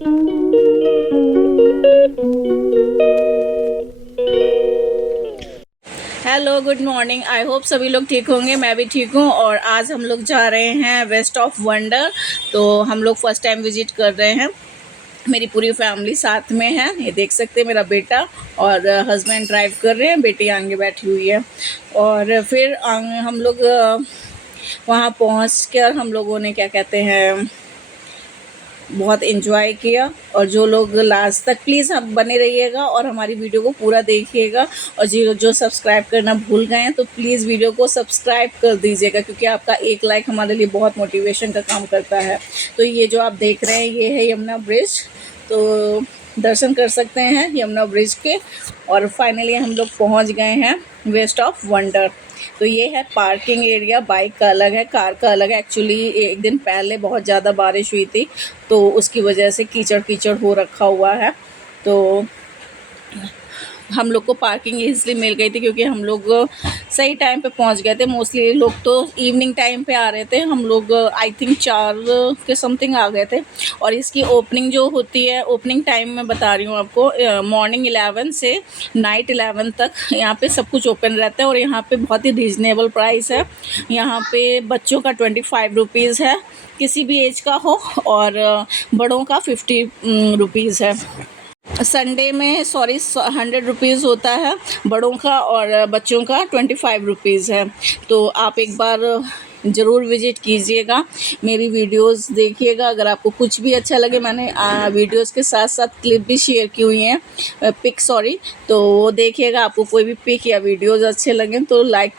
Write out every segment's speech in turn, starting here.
Hello, good morning. I hope सभी लोग ठीक होंगे, मैं भी ठीक हूँ। और आज हम लोग जा रहे हैं वेस्ट ऑफ वंडर। तो हम लोग फर्स्ट टाइम विजिट कर रहे हैं, मेरी पूरी फैमिली साथ में है। ये देख सकते हैं, मेरा बेटा और हस्बैंड ड्राइव कर रहे हैं, बेटी आगे बैठी हुई है। और फिर हम लोग वहाँ पहुँच कर हम लोगों ने क्या कहते हैं, बहुत इन्जॉय किया। और जो लोग लास्ट तक प्लीज़ आप बने रहिएगा और हमारी वीडियो को पूरा देखिएगा। और जो सब्सक्राइब करना भूल गए हैं तो प्लीज़ वीडियो को सब्सक्राइब कर दीजिएगा, क्योंकि आपका एक लाइक हमारे लिए बहुत मोटिवेशन का काम करता है। तो ये जो आप देख रहे हैं ये है यमुना ब्रिज, तो दर्शन कर सकते हैं यमुना ब्रिज के। और फाइनली हम लोग पहुँच गए हैं वेस्ट ऑफ वंडर। तो ये है पार्किंग एरिया, बाइक का अलग है, कार का अलग है। एक्चुअली एक दिन पहले बहुत ज़्यादा बारिश हुई थी, तो उसकी वजह से कीचड़ कीचड़ हो रखा हुआ है। तो हम लोग को पार्किंग इसलिए मिल गई थी क्योंकि हम लोग सही टाइम पे पहुंच गए थे। मोस्टली लोग तो इवनिंग टाइम पे आ रहे थे, हम लोग आई थिंक 4 के समथिंग आ गए थे। और इसकी ओपनिंग जो होती है, ओपनिंग टाइम मैं बता रही हूँ आपको, मॉर्निंग 11 से नाइट 11 तक यहाँ पे सब कुछ ओपन रहता है। और यहाँ पे बहुत ही रीज़नेबल प्राइस है। यहाँ पे बच्चों का 25 रुपीज़ है, किसी भी एज का हो, और बड़ों का 50 रुपीज़ है। संडे में 100 रुपीज़ होता है बड़ों का, और बच्चों का 25 रुपीज़ है। तो आप एक बार ज़रूर विज़िट कीजिएगा, मेरी वीडियोस देखिएगा। अगर आपको कुछ भी अच्छा लगे, मैंने वीडियोस के साथ साथ क्लिप भी शेयर की हुई हैं, पिक सॉरी, तो वो देखिएगा। आपको कोई भी पिक या वीडियोस अच्छे लगें तो लाइक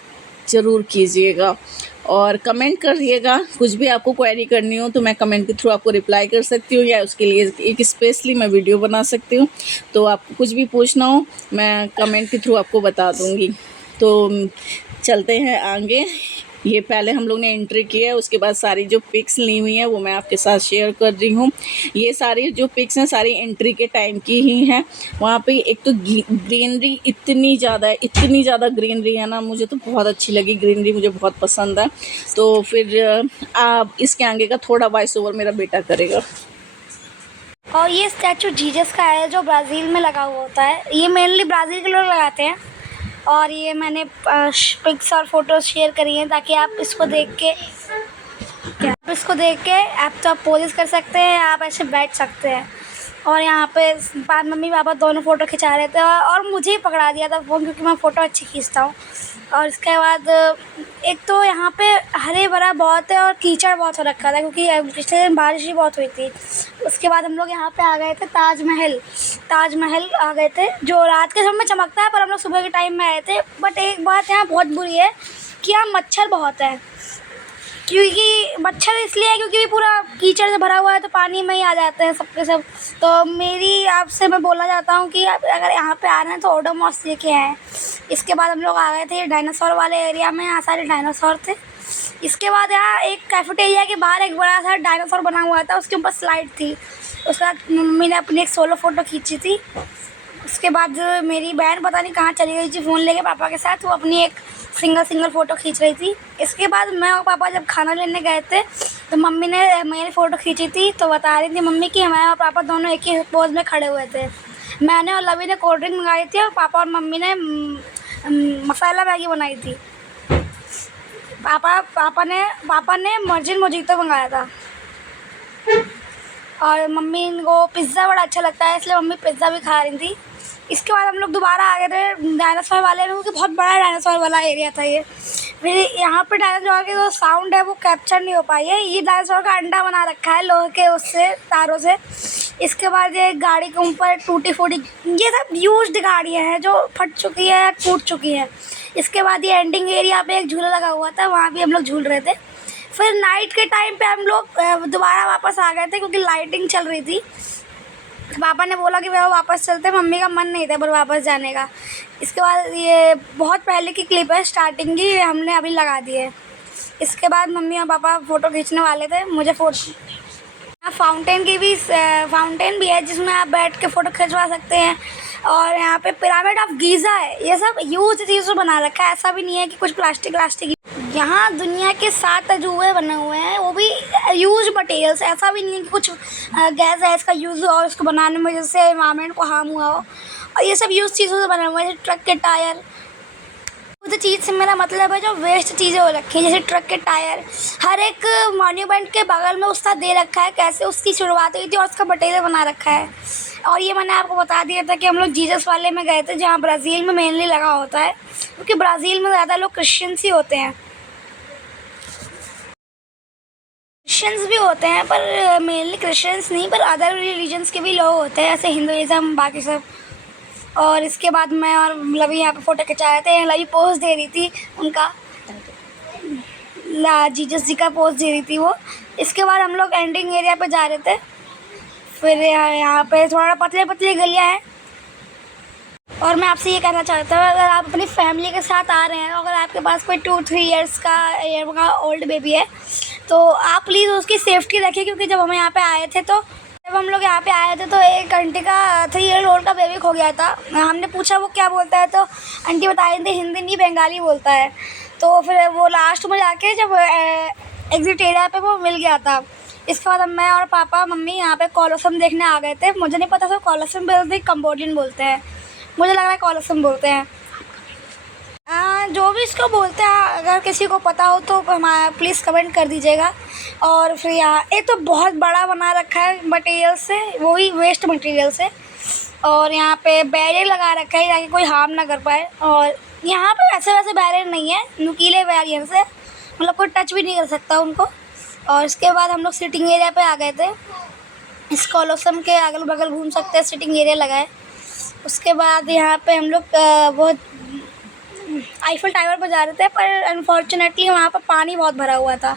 ज़रूर कीजिएगा और कमेंट करिएगा। कुछ भी आपको क्वेरी करनी हो तो मैं कमेंट के थ्रू आपको रिप्लाई कर सकती हूँ, या उसके लिए एक स्पेशली मैं वीडियो बना सकती हूँ। तो आपको कुछ भी पूछना हो मैं कमेंट के थ्रू आपको बता दूँगी। तो चलते हैं आगे। ये पहले हम लोग ने एंट्री की है, उसके बाद सारी जो पिक्स ली हुई हैं वो मैं आपके साथ शेयर कर रही हूँ। ये सारी जो पिक्स हैं सारी एंट्री के टाइम की ही हैं। वहाँ पे एक तो ग्रीनरी इतनी ज़्यादा ग्रीनरी है ना, मुझे तो बहुत अच्छी लगी ग्रीनरी, मुझे बहुत पसंद है। तो फिर आप इसके आगे का थोड़ा वॉइस ओवर मेरा बेटा करेगा। और ये स्टैचू जीसस का है जो ब्राज़ील में लगा हुआ होता है। ये मेनली ब्राज़ील के लोग लगाते हैं। और ये मैंने पिक्स और फोटोज़ शेयर करी हैं ताकि आप इसको देख के आप तो पोजेस कर सकते हैं, आप ऐसे बैठ सकते हैं। और यहाँ पे मम्मी पापा दोनों फ़ोटो खिंचा रहे थे और मुझे ही पकड़ा दिया था फ़ोन, क्योंकि मैं फ़ोटो अच्छी खींचता हूँ। और इसके बाद एक तो यहाँ पे हरे भरा बहुत है और कीचड़ बहुत हो रखा था, क्योंकि पिछले दिन बारिश भी बहुत हुई थी। उसके बाद हम लोग यहाँ पे आ गए थे ताजमहल आ गए थे, जो रात के समय में चमकता है, पर हम लोग सुबह के टाइम में आए थे। बट एक बात यहाँ बहुत बुरी है कि यहाँ मच्छर बहुत है। क्योंकि मच्छर इसलिए है क्योंकि पूरा कीचड़ से भरा हुआ है, तो पानी में ही आ जाते हैं सबके सब। तो मेरी आपसे मैं बोलना चाहता हूँ कि अगर यहाँ पे आ रहे हैं तो ओडोमॉस लेके आएँ। इसके बाद हम लोग आ गए थे डायनासोर वाले एरिया में, यहाँ सारे डायनासोर थे। इसके बाद यहाँ एक कैफेटेरिया के बाहर एक बड़ा सा डायनासोर बना हुआ था, उसके ऊपर स्लाइड थी। उसके बाद मम्मी ने अपनी एक सोलो फ़ोटो खींची थी। उसके बाद मेरी बहन पता नहीं कहाँ चली गई थी फ़ोन लेके पापा के साथ, वो अपनी एक सिंगल फ़ोटो खींच रही थी। इसके बाद मैं और पापा जब खाना लेने गए थे तो मम्मी ने मेरी फ़ोटो खींची थी, तो बता रही थी मम्मी कि मैं और पापा दोनों एक ही पोज में खड़े हुए थे। मैंने और लवी ने कोल्ड ड्रिंक मंगाई थी और पापा और मम्मी ने मसाला मैगी बनाई थी। पापा ने मर्जिन मोजितो मंगाया था। और मम्मी को पिज़्ज़ा बड़ा अच्छा लगता है, इसलिए मम्मी पिज़्ज़ा भी खा रही थी। इसके बाद हम लोग दोबारा आ गए थे डायनासोर वाले में, क्योंकि बहुत बड़ा डायनासोर वाला एरिया था ये। फिर यहाँ पे डायनासोर की जो साउंड है वो कैप्चर नहीं हो पाई है। ये डायनासोर का अंडा बना रखा है लोहे के उससे तारों से। इसके बाद ये गाड़ी के ऊपर टूटी फूटी, ये सब यूज्ड गाड़ियाँ हैं जो फट चुकी है, टूट चुकी हैं। इसके बाद ये एंडिंग एरिया पे एक झूला लगा हुआ था, वहाँ भी हम लोग झूल रहे थे। फिर नाइट के टाइम पे हम लोग दोबारा वापस आ गए थे क्योंकि लाइटिंग चल रही थी। पापा ने बोला कि वो वापस चलते, मम्मी का मन नहीं था पर वापस जाने का। इसके बाद ये बहुत पहले की क्लिप है, स्टार्टिंग की, हमने अभी लगा दी है। इसके बाद मम्मी और पापा फ़ोटो खींचने वाले थे, मुझे फाउंटेन भी है जिसमें आप बैठ के फ़ोटो खिंचवा सकते हैं। और यहाँ पे पिरामिड ऑफ गीज़ा है। ये सब यूज चीज़ों बना रखा है, ऐसा भी नहीं है कि कुछ प्लास्टिक यहाँ दुनिया के 7 अजूबे बने हुए हैं, वो भी यूज मटेरियल्स। ऐसा भी नहीं है कि कुछ गैस है इसका यूज़ हुआ और इसको बनाने में जिससे एनवायरनमेंट को हार्म हुआ हो। और ये सब यूज़ चीज़ों से बने हुए हैं, जैसे ट्रक के टायर। उस चीज़ से मेरा मतलब है जो वेस्ट चीज़ें हो रखी हैं, जैसे ट्रक के टायर। हर एक मॉन्यूमेंट के बगल में उसका दे रखा है कैसे उसकी शुरुआत हुई थी और उसका मटेरियल बना रखा है। और ये मैंने आपको बता दिया था कि हम लोग जीसस वाले में गए थे, जहाँ ब्राज़ील में मेनली लगा होता है, क्योंकि ब्राज़ील में ज़्यादा लोग क्रिश्चियंस ही होते हैं। क्रिश्चियंस भी होते हैं पर मेनली क्रिश्चियंस नहीं, पर अदर रिलीजन्स के भी लोग होते हैं, ऐसे हिंदुइज़्म बाकी सब। और इसके बाद मैं और लवी यहाँ पे फ़ोटो खिंचा रहे थे। लवी पोज दे रही थी उनका, जीसस जी का पोज दे रही थी वो। इसके बाद हम लोग एंडिंग एरिया पे जा रहे थे। फिर यहाँ पे थोड़ा पतले पतले गलियाँ हैं। और मैं आपसे ये कहना चाहता हूँ, अगर आप अपनी फैमिली के साथ आ रहे हैं, अगर आपके पास कोई 2-3 ईयर्स का ओल्ड बेबी है, तो आप प्लीज़ उसकी सेफ्टी रखिए। क्योंकि जब हम यहाँ पे आए थे तो एक आंटी का 3 ईयर ओल्ड का बेबी खो गया था। हमने पूछा वो क्या बोलता है, तो आंटी बता रही थी हिंदी नहीं बंगाली बोलता है। तो फिर वो लास्ट में जाके जब एग्ज़िट एरिया पे वो मिल गया था। इसके बाद मैं और पापा मम्मी यहाँ पे कोलोसम देखने आ गए थे। मुझे नहीं पता था कोलोसम बोलते हैं कंबोडियन बोलते हैं, मुझे लग रहा है कोलोसम बोलते हैं। जो भी इसको बोलते हैं, अगर किसी को पता हो तो प्लीज़ कमेंट कर दीजिएगा। और फिर यहाँ एक तो बहुत बड़ा बना रखा है मटेरियल से, वही वेस्ट मटेरियल से। और यहाँ पे बैरियर लगा रखा है ताकि कोई हार्म ना कर पाए। और यहाँ पे वैसे बैरियर नहीं है, नुकीले बैरियर से, मतलब कोई टच भी नहीं कर सकता उनको। और इसके बाद हम लोग सिटिंग एरिया पे आ गए थे। इस कोलोसम के अगल बगल घूम सकते हैं, सिटिंग एरिया लगा है। उसके बाद यहाँ पे हम लोग बहुत आईफल टावर पर जा रहे थे, पर अनफॉर्चुनेटली वहाँ पर पानी बहुत भरा हुआ था।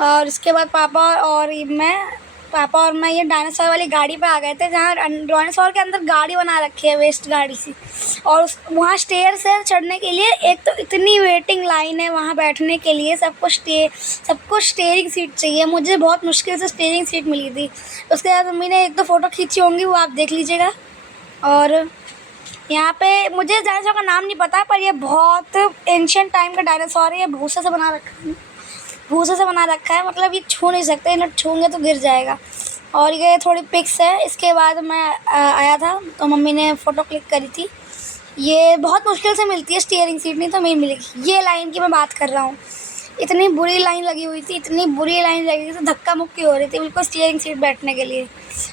और इसके बाद पापा और मैं ये डायनासोर वाली गाड़ी पे आ गए थे, जहाँ डायनासोर के अंदर गाड़ी बना रखी है, वेस्ट गाड़ी सी। और वहाँ स्टेयर्स है चढ़ने के लिए। एक तो इतनी वेटिंग लाइन है वहाँ बैठने के लिए, सबको स्टेयरिंग सीट चाहिए। मुझे बहुत मुश्किल से स्टेयरिंग सीट मिली थी। उसके बाद मम्मी ने एक दो फ़ोटो खींची होंगी, वो आप देख लीजिएगा। और यहाँ पे मुझे डायनासोर का नाम नहीं पता, पर ये बहुत एंशिएंट टाइम का डायनासोर है। ये भूसे से बना रखा है, मतलब ये छू नहीं सकते, इन्हें छूंगे तो गिर जाएगा। और ये थोड़ी पिक्स है। इसके बाद मैं आया था तो मम्मी ने फ़ोटो क्लिक करी थी। ये बहुत मुश्किल से मिलती है स्टीयरिंग सीट, नहीं तो नहीं मिलेगी। ये लाइन की मैं बात कर रहा हूँ, इतनी बुरी लाइन लगी हुई थी, तो धक्का मुक्की हो रही थी बिल्कुल स्टीयरिंग सीट बैठने के लिए।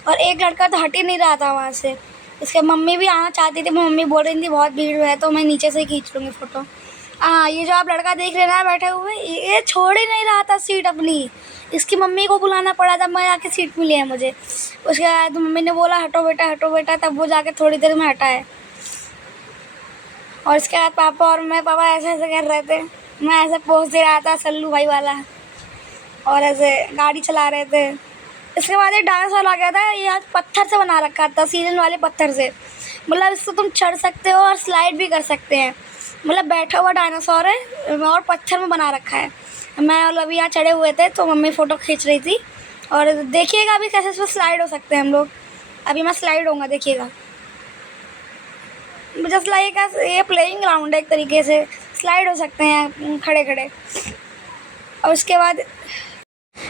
और एक लड़का तो हट ही नहीं रहा था वहाँ से। इसके मम्मी भी आना चाहती थी, मम्मी बोल रही थी बहुत भीड़ है, तो मैं नीचे से ही खींच लूँगी फ़ोटो। ये जो आप लड़का देख रहे हैं ना बैठे हुए, ये छोड़ ही नहीं रहा था सीट अपनी। इसकी मम्मी को बुलाना पड़ा था, मैं आके सीट मिली है मुझे। उसके बाद मम्मी ने बोला हटो बेटा, तब वो जाके थोड़ी देर में हटा है। और इसके बाद पापा ऐसे कर रहे थे, मैं ऐसे पोज दे रहा था सल्लू भाई वाला, और ऐसे गाड़ी चला रहे थे। इसके बाद एक डायनासोर आ गया था, ये पत्थर से बना रखा था, सीलन वाले पत्थर से। मतलब इसको तुम चढ़ सकते हो और स्लाइड भी कर सकते हैं। मतलब बैठा हुआ डायनासोर है और पत्थर में बना रखा है। मैं और अभी यहाँ चढ़े हुए थे तो मम्मी फ़ोटो खींच रही थी। और देखिएगा अभी कैसे इसमें स्लाइड हो सकते हैं हम लोग। अभी मैं स्लाइड होऊंगा, देखिएगा। जस्ट लाइक ये प्लेइंग ग्राउंड है, एक तरीके से स्लाइड हो सकते हैं खड़े खड़े। और उसके बाद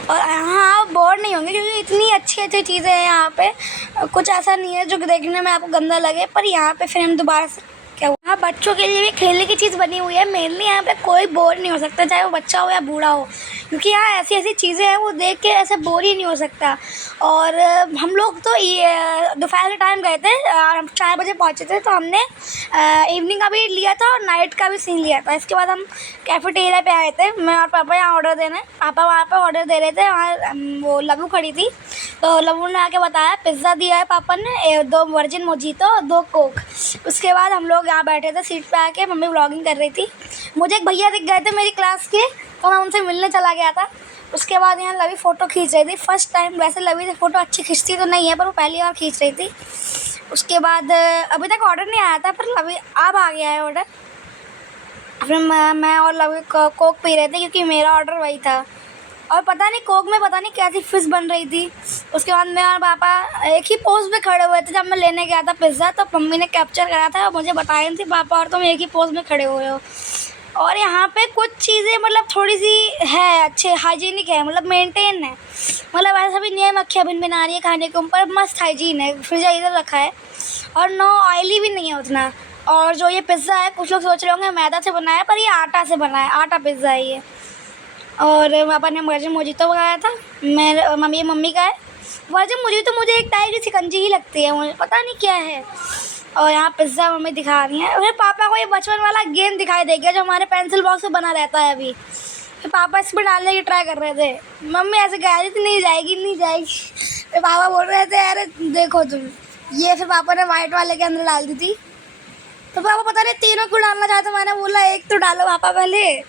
और हाँ, आप बोर नहीं होंगे क्योंकि इतनी अच्छी अच्छी चीज़ें हैं यहाँ पे। कुछ ऐसा नहीं है जो देखने में आपको गंदा लगे, पर यहाँ पे फिर हम दोबारा से क्या हुआ, हाँ बच्चों के लिए भी खेलने की चीज़ बनी हुई है। मेनली यहाँ पे कोई बोर नहीं हो सकता, चाहे वो बच्चा हो या बूढ़ा हो, क्योंकि यहाँ ऐसी ऐसी चीज़ें हैं वो देख के ऐसे बोर ही नहीं हो सकता। और हम लोग तो ये दोपहर के टाइम गए थे, 4 बजे पहुँचे थे, तो हमने इवनिंग का भी लिया था और नाइट का भी सीन लिया था। इसके बाद हम कैफेटेरिया पे आए थे, मैं और पापा यहाँ ऑर्डर देने। पापा वहाँ पे ऑर्डर दे रहे थे, वहाँ वो लबू खड़ी थी, तो लबू ने आके बताया पिज़्ज़ा दिया है पापा ने, 2 वर्जिन मोजीतो, 2 कोक। उसके बाद हम लोग यहाँ बैठे थे सीट पे आके, मम्मी व्लॉगिंग कर रही थी। मुझे एक भैया दिख गए थे मेरी क्लास के, तो मैं उनसे मिलने चला गया था। उसके बाद यहाँ लवी फ़ोटो खींच रही थी फर्स्ट टाइम। वैसे लवी से फ़ोटो अच्छी खींचती तो नहीं है, पर वो पहली बार खींच रही थी। उसके बाद अभी तक ऑर्डर नहीं आया था, पर लवी अब आ गया है ऑर्डर। फिर मैं और लवी कोक पी रहे थे क्योंकि मेरा ऑर्डर वही था। और पता नहीं कोक में पता नहीं कैसी फिश बन रही थी। उसके बाद मैं और पापा एक ही पोज में खड़े हुए थे जब मैं लेने गया था पिज़्ज़ा, तो मम्मी ने कैप्चर करा था और मुझे बताया नहीं थी पापा और तुम एक ही पोज में खड़े हुए हो। और यहाँ पे कुछ चीज़ें मतलब थोड़ी सी है अच्छे हाइजीनिक है, मतलब मेंटेन है, मतलब ऐसा भी नहीं है मक्खियाँ भिन भिन आ रही है खाने के ऊपर, मस्त हाइजीन है, फ्रिजाइजर रखा है और नो ऑयली भी नहीं है उतना। और जो ये पिज़्ज़ा है, कुछ लोग सोच रहे होंगे मैदा से बना है, पर ये आटा से बना है, आटा पिज़्ज़ा है ये। और पापा ने वर्जिन मोजितो मंगाया था, मैं मम्मी का है वर्जिन मोजितो। मुझे एक टाइप की शिकंजी ही लगती है, मुझे पता नहीं क्या है। और यहाँ पिज़्ज़ा मम्मी दिखा रही है। फिर पापा को ये बचपन वाला गेंद दिखाई दे गया जो हमारे पेंसिल बॉक्स में बना रहता है अभी। फिर पापा इस पर डालने की ट्राई कर रहे थे, मम्मी ऐसे कह रही थी नहीं जाएगी नहीं जाएगी। फिर पापा बोल रहे थे अरे देखो तुम ये, फिर पापा ने वाइट वाले के अंदर डाल दी थी। तो पापा पता नहीं तीनों क्यों डालना चाहते, मैंने बोला एक तो डालो पापा पहले।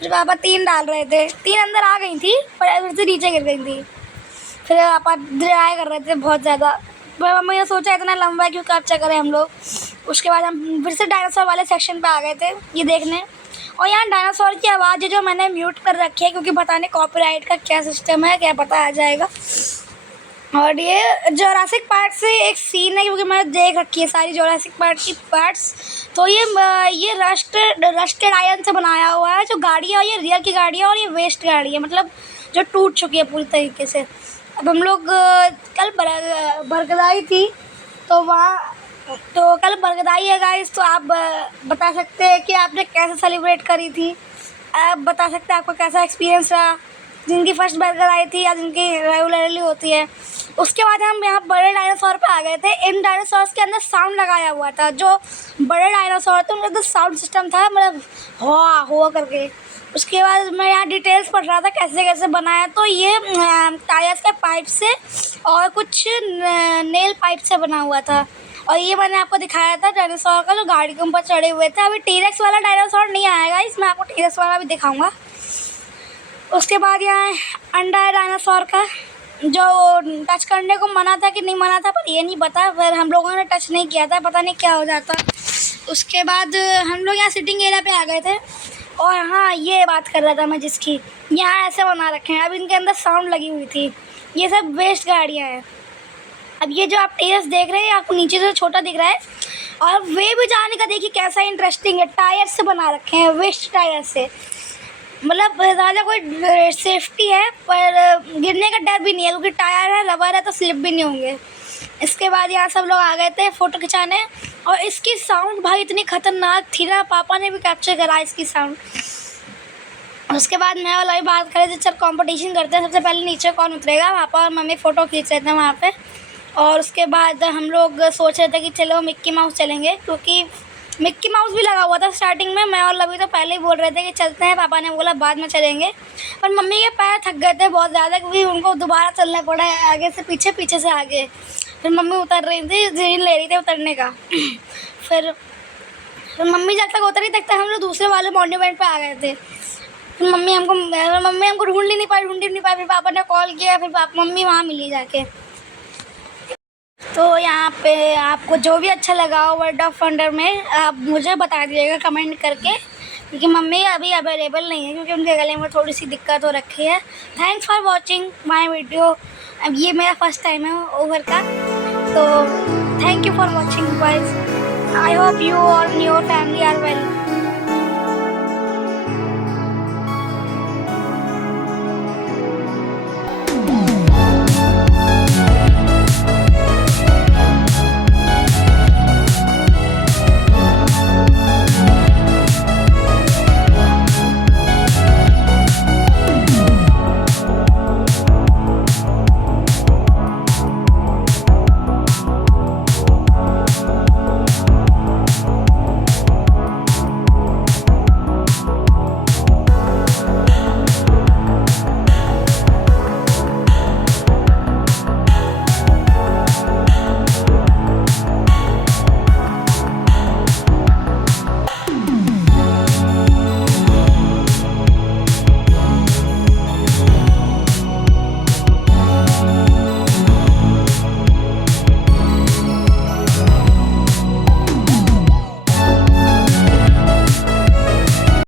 फिर पापा 3 डाल रहे थे, 3 अंदर आ गई थी पर फिर से नीचे गिर गई थी। फिर पापा ट्राई कर रहे थे बहुत ज़्यादा, पर मम्मी ने सोचा इतना लंबा क्यों कैप्चर करें हम लोग। उसके बाद हम फिर से डायनासोर वाले सेक्शन पे आ गए थे ये देखने। और यहाँ डायनासोर की आवाज़ है जो मैंने म्यूट कर रखी है क्योंकि पता नहीं कॉपीराइट का क्या सिस्टम है, क्या पता आ जाएगा। और ये जोरासिक पार्क से एक सीन है क्योंकि मैंने देख रखी है सारी जोरासिक पार्क की पार्ट्स। तो ये रस्टेड आयरन से बनाया हुआ है जो गाड़ी है, ये रियल की गाड़ी है और ये वेस्ट गाड़ी है, मतलब जो टूट चुकी है पूरी तरीके से। अब हम लोग कल बरगदाई थी तो वहाँ, तो कल बरगदाई है गाइस, तो आप बता सकते हैं कि आपने कैसे सेलिब्रेट करी थी, आप बता सकते हैं आपका कैसा एक्सपीरियंस रहा, जिनकी फर्स्ट बर्गर आई थी या जिनकी रेगुलरली होती है। उसके बाद हम यहाँ बड़े डायनासोर पे आ गए थे। इन डायनासोर्स के अंदर साउंड लगाया हुआ था, जो बड़े डायनासोर थे उनके अंदर साउंड सिस्टम था, मतलब हुआ करके। उसके बाद मैं यहाँ डिटेल्स पढ़ रहा था कैसे कैसे बनाया, तो ये टायर्स के पाइप से और कुछ नेल पाइप से बना हुआ था। और ये मैंने आपको दिखाया था डायनासोर का जो गाड़ी के ऊपर चढ़े हुए थे। अभी टीरेक्स वाला डायनासोर नहीं आएगा, इसमें आपको टीरेक्स वाला भी दिखाऊंगा। उसके बाद यहाँ अंडा है डायनासोर का जो टच करने को मना था कि नहीं मना था, पर ये नहीं पता, पर हम लोगों ने टच नहीं किया था, पता नहीं क्या हो जाता। उसके बाद हम लोग यहाँ सिटिंग एरिया पे आ गए थे। और हाँ, ये बात कर रहा था मैं जिसकी, यहाँ ऐसे बना रखे हैं, अब इनके अंदर साउंड लगी हुई थी। ये सब वेस्ट गाड़ियाँ हैं। अब ये जो आप टेयर्स देख रहे हैं आपको नीचे से छोटा दिख रहा है, और वे भी जाने का देखिए कैसा इंटरेस्टिंग है, टायर से बना रखे हैं, वेस्ट टायर से, मतलब ज़्यादा कोई सेफ्टी है पर गिरने का डर भी नहीं है क्योंकि टायर है, रबर है, तो स्लिप भी नहीं होंगे। इसके बाद यहाँ सब लोग आ गए थे फ़ोटो खिंचाने, और इसकी साउंड भाई इतनी ख़तरनाक थी ना, पापा ने भी कैप्चर करा इसकी साउंड। उसके बाद मैं और लवी बात करें तो चल कंपटीशन करते हैं, सबसे पहले नीचे कौन उतरेगा। पापा और मम्मी फ़ोटो खींच रहे थे वहाँ पे। और उसके बाद हम लोग सोच रहे थे कि चलो मिक्की माउस चलेंगे, क्योंकि मिक्की माउस भी लगा हुआ था स्टार्टिंग में। मैं और लवी तो पहले ही बोल रहे थे कि चलते हैं, पापा ने बोला बाद में चलेंगे, पर मम्मी के पैर थक गए थे बहुत ज़्यादा क्योंकि उनको दोबारा चलना पड़ा है, आगे से पीछे, पीछे से आगे। फिर मम्मी उतर रही थी, जीन ले रही थी उतरने का। फिर मम्मी जब तक उतरी तक हम लोग दूसरे वाले मॉन्यूमेंट पे आ गए थे। फिर मम्मी हमको ढूंढ नहीं पाई। फिर पापा ने कॉल किया, फिर मम्मी वहाँ मिली जाके। तो यहाँ पे आपको जो भी अच्छा लगा हो वर्ल्ड ऑफ वंडर में आप मुझे बता दीजिएगा कमेंट करके, क्योंकि मम्मी अभी अवेलेबल नहीं है क्योंकि उनके गले में थोड़ी सी दिक्कत हो रखी है। Thanks for watching my video. अब ये मेरा फर्स्ट टाइम है ओवर का, तो thank you for watching guys. I hope you और योर फैमिली आर वेल।